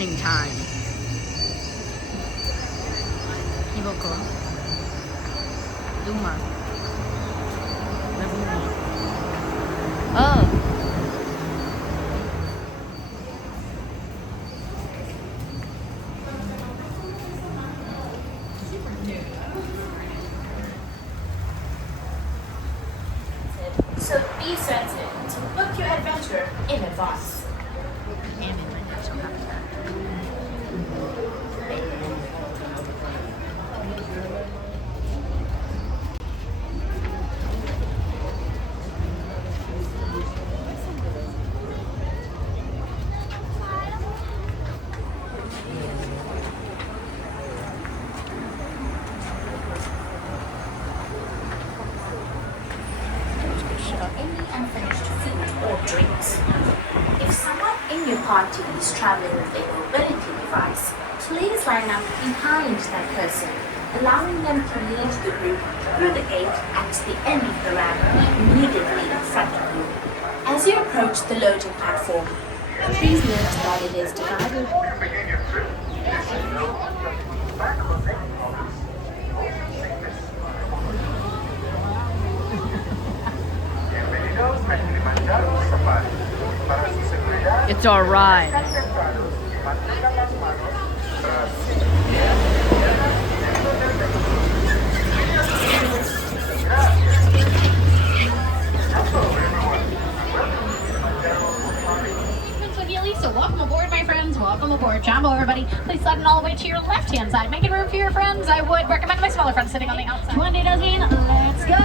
morning time. Iboko. Duma. Oh. So be sensitive to book your adventure in advance. Any unfinished food or drinks. If someone in your party is traveling with a mobility device, please line up behind that person, allowing them to leave the group through the gate at the end of the ramp immediately in front of you. As you approach the loading platform, please note that it is divided. Kilimanjaro Safaris. Para su seguridad, It's all right. mantengan las manos tras So welcome aboard, my friends. Welcome aboard. Jumbo, everybody. Please slide in all the way to your left-hand side. Making room for your friends. I would recommend my smaller friends sitting on the outside. 20 dozen. Let's go.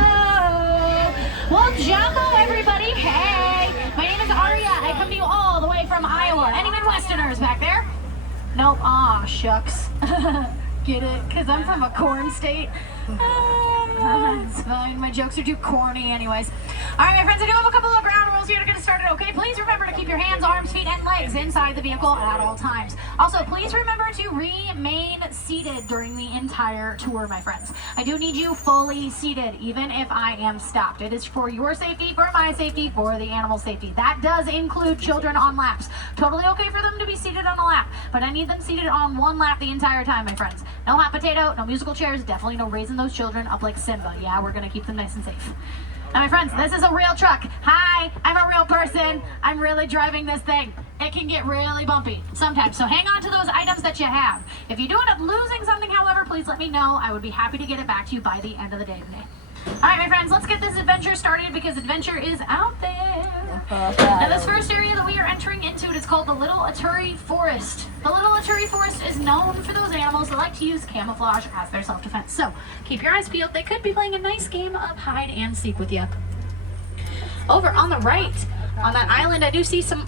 Well, Jumbo, everybody. Hey, my name is Aria. I come to you all the way from Iowa. Any Midwesterners back there? Nope. Aw, shucks. Get it? Because I'm from a corn state. It's fine. My jokes are too corny anyways. All right, my friends, I do have a couple of ground rules here to get us started, okay? Please remember to keep your hands, arms, feet, and legs inside the vehicle at all times. Also, please remember to remain seated during the entire tour, my friends. I do need you fully seated, even if I am stopped. It is for your safety, for my safety, for the animal safety. That does include children on laps. Totally okay for them to be seated on a lap, but I need them seated on one lap the entire time, my friends. No hot potato, no musical chairs, definitely no raising those children up like Simba. Yeah, we're gonna keep them nice and safe. Now, my friends, this is a real truck. Hi, I'm a real person. I'm really driving this thing. It can get really bumpy sometimes, so hang on to those items that you have. If you do end up losing something, however, please let me know. I would be happy to get it back to you by the end of the day today. All right, my friends, let's get this adventure started because adventure is out there. Now, this first area that we are entering into, it is called the Little Aturi Forest. The Little Aturi Forest is known for those animals that like to use camouflage as their self-defense. So keep your eyes peeled. They could be playing a nice game of hide and seek with you. Over on the right, on that island, I do see some,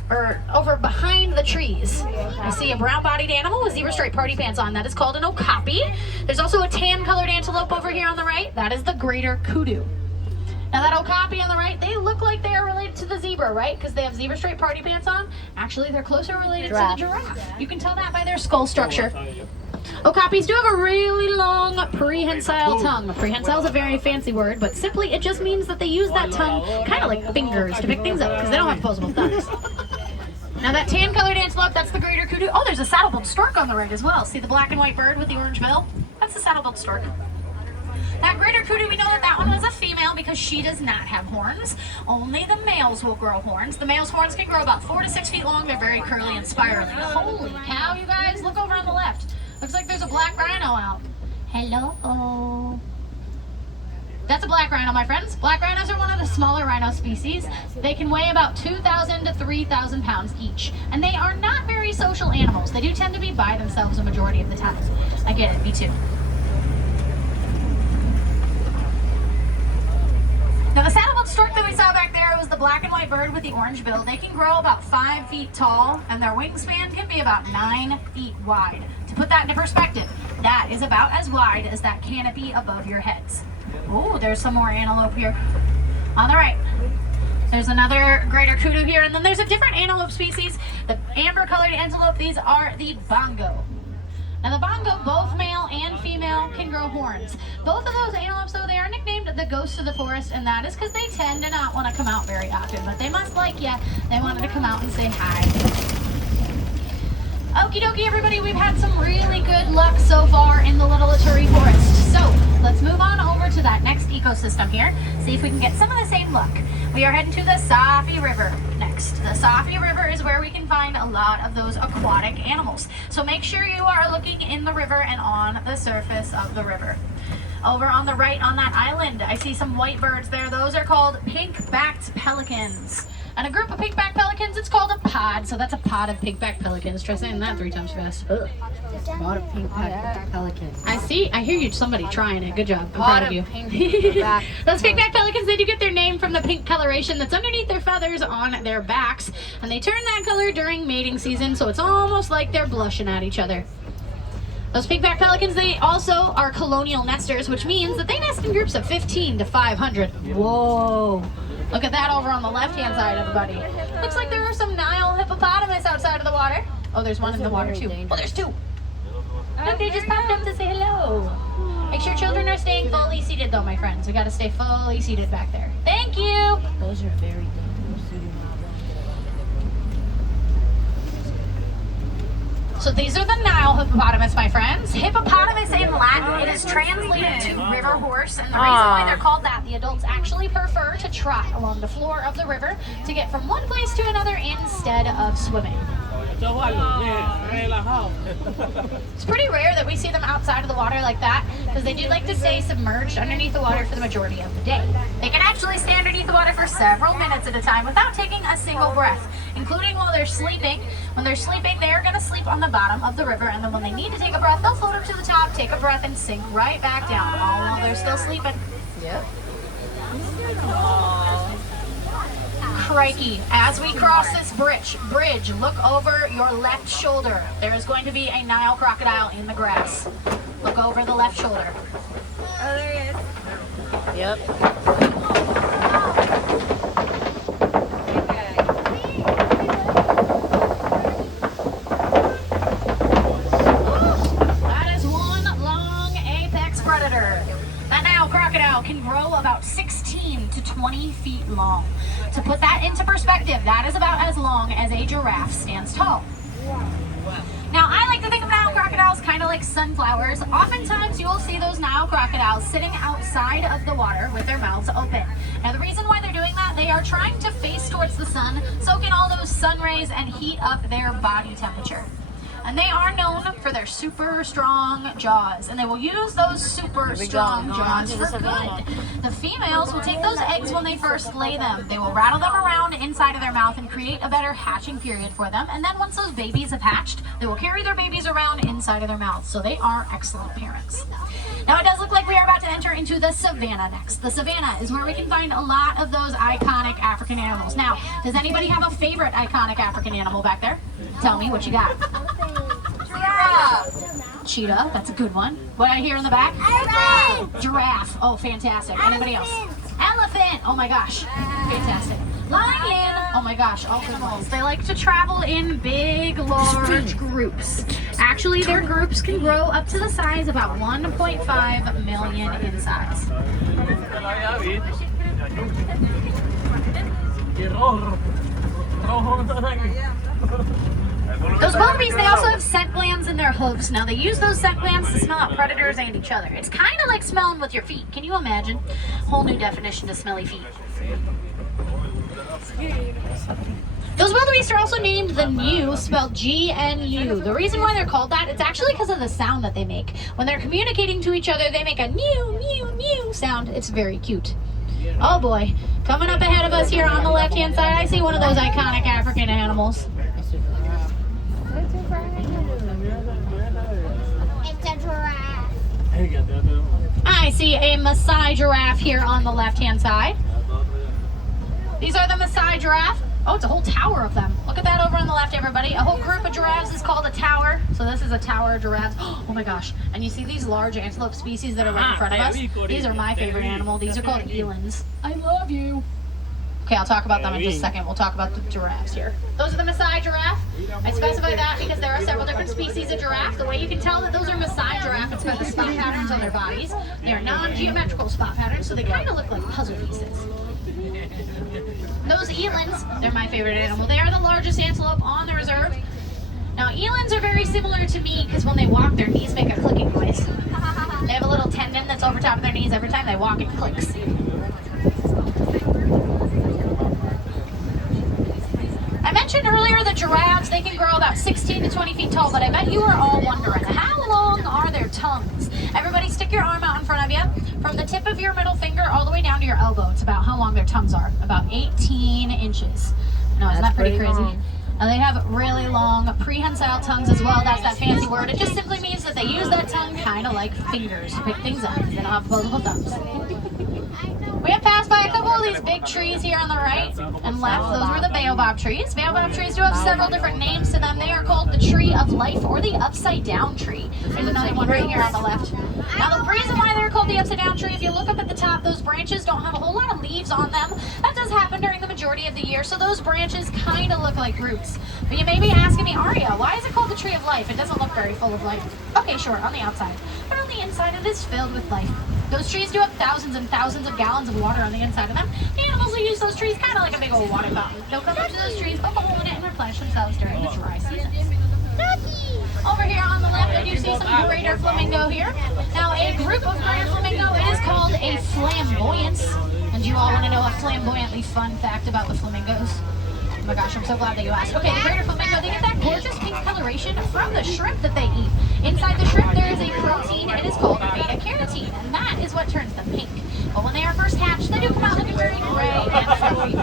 over behind the trees, I see a brown-bodied animal with zebra stripe party pants on. That is called an okapi. There's also a tan-colored antelope over here on the right. That is the greater kudu. Now that okapi on the right, they look like they are related to the zebra, right? Because they have zebra stripe party pants on. Actually, they're closer related to the giraffe. You can tell that by their skull structure. Okapis do have a really long prehensile tongue. Prehensile is a very fancy word, but simply it just means that they use that tongue kind of like fingers to pick things up because they don't have opposable thumbs. Now that tan-colored antelope, that's the greater kudu. Oh, there's a saddle-billed stork on the right as well. See the black and white bird with the orange bill? That's the saddle-billed stork. That greater kudu, we know that that one was a female because she does not have horns. Only the males will grow horns. The male's horns can grow about 4 to 6 feet long. They're very curly and spirally. Holy cow, you guys. Look over on the left. Looks like there's a black rhino out. Hello. That's a black rhino, my friends. Black rhinos are one of the smaller rhino species. They can weigh about 2,000 to 3,000 pounds each. And they are not very social animals. They do tend to be by themselves a majority of the time. I get it, me too. Now the saddle-billed stork that we saw back there was the black and white bird with the orange bill. They can grow about 5 feet tall, and their wingspan can be about 9 feet wide. To put that into perspective, that is about as wide as that canopy above your heads. Oh, there's some more antelope here. On the right, there's another greater kudu here, and then there's a different antelope species, the amber-colored antelope. These are the bongo. Now the bongo, both male and female, can grow horns. Both of those antelopes, though, they are nicknamed the ghosts of the forest, and that is because they tend to not want to come out very often, but they must like you. They wanted to come out and say hi. Okie dokie, everybody, we've had some really good luck so far in the Little Ituri Forest. So let's move on over to that next ecosystem here, see if we can get some of the same luck. We are heading to the Safi River next. The Safi River is where we can find a lot of those aquatic animals. So make sure you are looking in the river and on the surface of the river. Over on the right on that island, I see some white birds there. Those are called pink-backed pelicans. And a group of pink-backed pelicans, it's called a pod. So that's a pod of pink-backed pelicans. Try saying that 3 times fast. Ugh. A lot of pink-backed pelicans. I hear you, somebody trying it. Good job. I'm proud of you. Those pink-backed pelicans, they do get their name from the pink coloration that's underneath their feathers on their backs. And they turn that color during mating season, so it's almost like they're blushing at each other. Those pink-backed pelicans, they also are colonial nesters, which means that they nest in groups of 15 to 500. Whoa. Look at that over on the left-hand side, everybody. Looks like there are some Nile hippopotamus outside of the water. Oh, there's one in the water, too. Oh, there's 2. Look, they just popped up to say hello. Make sure children are staying fully seated, though, my friends. We got to stay fully seated back there. Thank you. Those are very dangerous. So these are the Nile hippopotamus, my friends. Hippopotamus in Latin, it is translated to river horse, and the reason why they're called that, the adults actually prefer to trot along the floor of the river to get from one place to another instead of swimming. It's pretty rare that we see them outside of the water like that, because they do like to stay submerged underneath the water for the majority of the day. They can actually stay underneath the water for several minutes at a time without taking a single breath, including while they're sleeping. When they're sleeping, they're going to sleep on the bottom of the river, and then when they need to take a breath, they'll float up to the top, take a breath, and sink right back down, all while they're still sleeping. Yep. Crikey, as we cross this bridge, look over your left shoulder. There is going to be a Nile crocodile in the grass. Look over the left shoulder. Oh, there he is. Yep. That is one long apex predator. That Nile crocodile can grow about 16 to 20 feet long. To put that into perspective, that is about as long as a giraffe stands tall. Now, I like to think of Nile crocodiles kind of like sunflowers. Oftentimes, you'll see those Nile crocodiles sitting outside of the water with their mouths open. Now, the reason why they're doing that, they are trying to face towards the sun, soak in all those sun rays and heat up their body temperature. And they are known for their super strong jaws, and they will use those super strong jaws for good. The females will take those eggs when they first lay them. They will rattle them around inside of their mouth and create a better hatching period for them. And then once those babies have hatched, they will carry their babies around inside of their mouths. So they are excellent parents. Now, it does look like we are about to enter into the savannah next. The savannah is where we can find a lot of those iconic African animals. Now, does anybody have a favorite iconic African animal back there? Tell me what you got. Cheetah, that's a good one. What I hear in the back? Giraffe. Oh, fantastic. Anybody else? Elephant. Oh my gosh. Fantastic. Lion. Oh my gosh. All animals. They like to travel in big, large groups. Actually, their groups can grow up to the size about 1.5 million in size. Those wildebeest, they also have scent glands in their hooves. Now, they use those scent glands to smell out predators and each other. It's kind of like smelling with your feet. Can you imagine? Whole new definition to smelly feet. Those wildebeest are also named the Gnu, spelled G-N-U. The reason why they're called that, it's actually because of the sound that they make. When they're communicating to each other, they make a Gnu, Gnu, Gnu sound. It's very cute. Oh boy, coming up ahead of us here on the left-hand side, I see one of those iconic African animals. I see a Maasai giraffe here on the left-hand side. These are the Maasai giraffe. Oh, it's a whole tower of them. Look at that over on the left, everybody. A whole group of giraffes is called a tower. So this is a tower of giraffes. Oh my gosh. And you see these large antelope species that are right in front of us? These are my favorite animal. These are called elands. I love you. Okay, I'll talk about them in just a second. We'll talk about the giraffes here. Those are the Maasai giraffe. I specify that because there are several different species of giraffe. The way you can tell that those are Maasai giraffe is by the spot patterns on their bodies. They are non-geometrical spot patterns, so they kind of look like puzzle pieces. Those elands, they're my favorite animal. They are the largest antelope on the reserve. Now, elands are very similar to me because when they walk, their knees make a clicking noise. They have a little tendon that's over top of their knees. Every time they walk, it clicks. I mentioned earlier the giraffes, they can grow about 16 to 20 feet tall, but I bet you are all wondering, how long are their tongues? Everybody stick your arm out in front of you. From the tip of your middle finger all the way down to your elbow, it's about how long their tongues are. About 18 inches. No, isn't that pretty crazy? Long. Now they have really long prehensile tongues as well. That's that fancy word. It just simply means that they use that tongue kind of like fingers to pick things up. They don't have opposable thumbs. We have passed by a couple of these big trees here on the right and left. Those were the baobab trees. Baobab trees do have several different names to them. They are called the tree of life or the upside down tree. There's another one right here on the left. Now the reason why they're called the upside down tree, if you look up at the top, those branches don't have a whole lot of leaves on them. That does happen during the majority of the year, so those branches kind of look like roots. But you may be asking me, Aria, why is it called the tree of life? It doesn't look very full of life. Okay, sure, on the outside. But on the inside, it is filled with life. Those trees do have thousands and thousands of gallons of water on the inside of them. The animals will use those trees kind of like a big old water fountain. They'll come up to those trees, poke a hole in it, and replenish themselves during the dry season. Over here on the left, I do see some greater flamingo here. Now, a group of greater flamingo, it is called a flamboyance. And you all want to know a flamboyantly fun fact about the flamingos? Oh my gosh, I'm so glad that you asked. Okay, the greater flamingo, they get that gorgeous pink coloration from the shrimp that they eat. Inside the shrimp, there is a protein, it is called beta-carotene, and that is what turns them pink. But when they are first hatched, they do come out looking very gray and fluffy.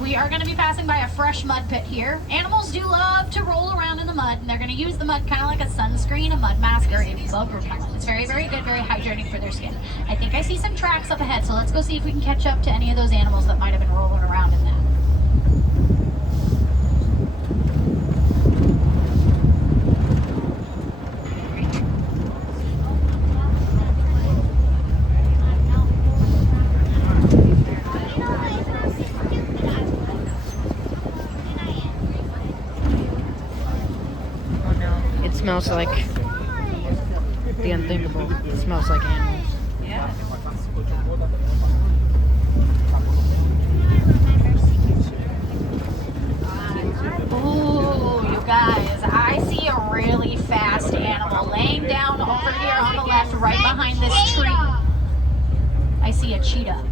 We are going to be passing by a fresh mud pit here. Animals do love to roll around in the mud, and they're going to use the mud kind of like a sunscreen, a mud mask, or a bug repellent. It's very, very good, very hydrating for their skin. I think I see some tracks up ahead, so let's go see if we can catch up to any of those animals that might have been rolling around in that. It smells like the unthinkable. It smells like animals. Yeah. Ooh, you guys, I see a really fast animal laying down over here on the left, right behind this tree. I see a cheetah.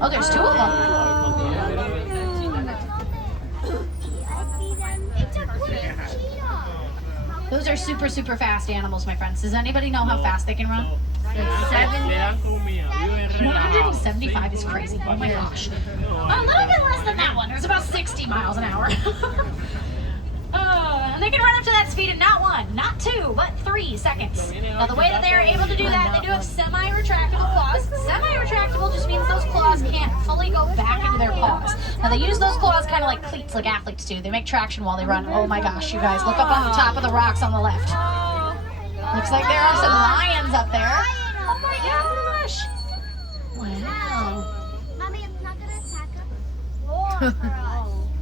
Oh, there's two of them. Those are super, super fast animals, my friends. Does anybody know how fast they can run? 175 is crazy. Oh my gosh. A little bit less than that one. It was about 60 miles an hour. And they can run up to that speed in not 1, not 2, but 3 seconds. Now the way that they're able to do that, they do have semi-retractable claws. Semi-retractable just means those claws can't fully go back into their paws. Now they use those claws kind of like cleats, like athletes do. They make traction while they run. Oh my gosh, you guys, look up on the top of the rocks on the left. Looks like there are some lions up there. Oh my gosh. Wow. Mommy, I'm not gonna attack him.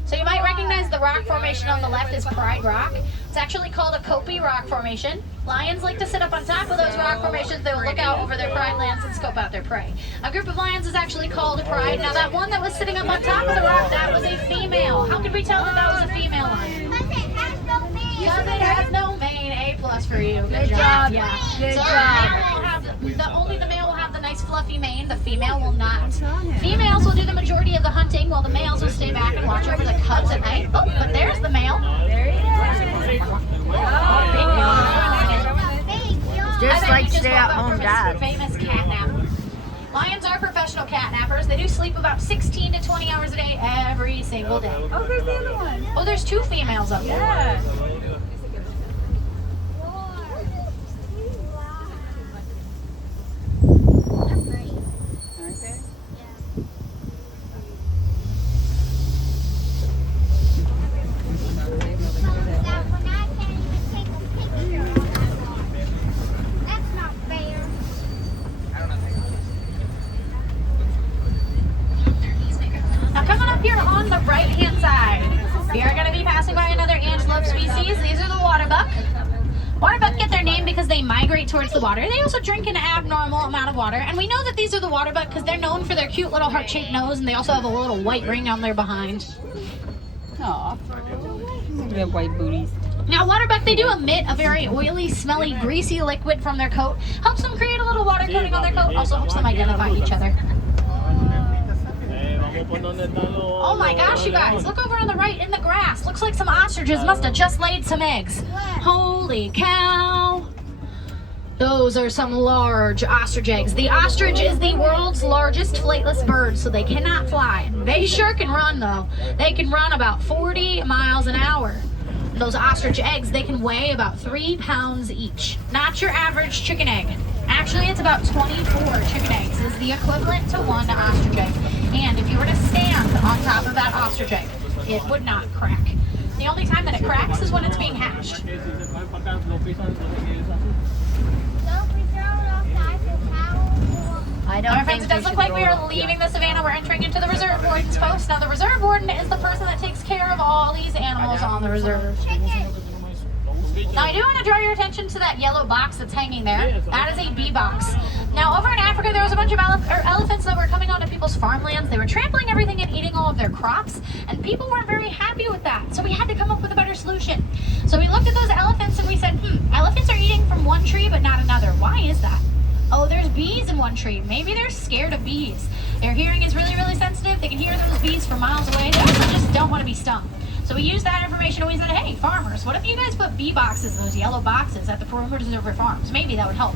So you might recognize the rock formation on the left is Pride Rock. It's actually called a Kopi rock formation. Lions like to sit up on top of those rock formations. They'll look out over their pride lands and scope out their prey. A group of lions is actually called a pride. Now that one that was sitting up on top of the rock, that was a female. How could we tell that that was a female lion? Because it has no mane. Because it has no mane. A+ for you. Good job. Yeah. Good So job. only the male will have the nice fluffy mane. The female will not. Females will do the majority of the hunting, while the males will stay back and watch over the cubs at night. Oh, but there's the male. There he is. Just like stay-at-home dad. Famous catnapper. Lions are professional catnappers. They do sleep about 16 to 20 hours a day every single day. Oh, there's the other one. Oh, there's 2 females up there. Yeah. species. These are the waterbuck. Waterbuck get their name because they migrate towards the water. They also drink an abnormal amount of water. And we know that these are the waterbuck because they're known for their cute little heart-shaped nose, and they also have a little white ring on their behind. Aw. Look at the white booties. Now, waterbuck, they do emit a very oily, smelly, greasy liquid from their coat. Helps them create a little water coating on their coat. Also helps them identify each other. Oh my gosh, you guys. Look over on the right in the grass. Looks like some ostriches must have just laid some eggs. Holy cow. Those are some large ostrich eggs. The ostrich is the world's largest flightless bird, so they cannot fly. They sure can run, though. They can run about 40 miles an hour. Those ostrich eggs, they can weigh about 3 pounds each. Not your average chicken egg. Actually, it's about 24 chicken eggs is the equivalent to one ostrich egg. And if you were to stand on top of that ostrich egg, it would not crack. The only time that it cracks is when it's being hatched. I don't All right, think friends, it does look like we are leaving the savannah. We're entering into the reserve warden's post. Now, the reserve warden is the person that takes care of all these animals on the reserve. Now, I do want to draw your attention to that yellow box that's hanging there. That is a bee box. Now, over in Africa, there was a bunch of elephants that were coming onto people's farmlands. They were trampling everything and eating all of their crops, and people weren't very happy with that. So we had to come up with a better solution. So we looked at those elephants and we said, elephants are eating from one tree but not another. Why is that? Oh, there's bees in one tree. Maybe they're scared of bees. Their hearing is really, really sensitive. They can hear those bees from miles away. They also just don't want to be stung. So we used that information and we said, hey, farmers, what if you guys put bee boxes, those yellow boxes, at the perimeters of your farms? Maybe that would help.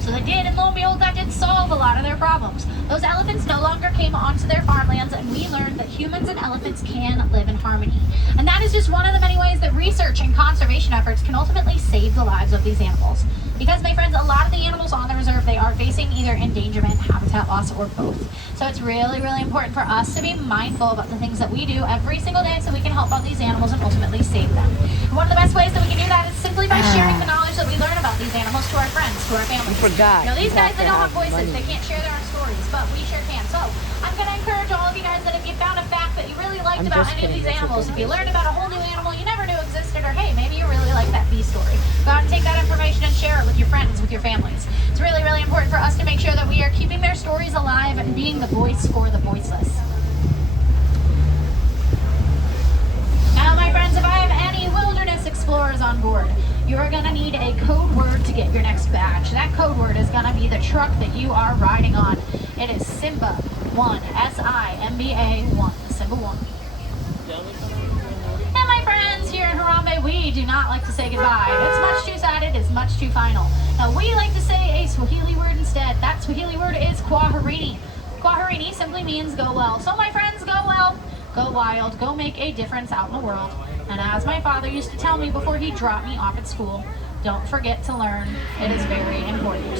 So they did, and lo and behold, that did solve a lot of their problems. Those elephants no longer came onto their farmlands, and we learned that humans and elephants can live in harmony. And that is just one of the many ways that research and conservation efforts can ultimately save the lives of these animals. Because, my friends, a lot of the animals on the reserve, they are facing either endangerment, habitat loss, or both. So it's really, really important for us to be mindful about the things that we do every single day so we can help out these animals and ultimately save them. And one of the best ways that we can do that is simply by sharing the knowledge that we learn about these animals to our friends, to our families. Forgot. Now, these You guys, have they to don't have have voices. money. They can't share their own stories, but we sure can. So I'm going to encourage all of you guys that if you found a fact that you really liked I'm about just any of kidding. these That's animals, okay. if you learned about a whole new animal you never knew existed, or hey, maybe you really like that bee story, go out and take that information and share it with your friends, with your families. It's really, really important for us to make sure that we are keeping their stories alive and being the voice for the voiceless. Now, my friends, if I have any wilderness explorers on board, you are going to need a code word to get your next badge. That code word is going to be the truck that you are riding on. It is Simba 1, S-I-M-B-A 1, Simba 1. And my friends, here in Harambe, we do not like to say goodbye. It's much too sad, it is much too final. Now, we like to say a Swahili word instead. That Swahili word is Kwaherini. Kwaherini simply means go well. So, my friends, go well, go wild, go make a difference out in the world. And as my father used to tell me before he dropped me off at school, don't forget to learn. It is very important.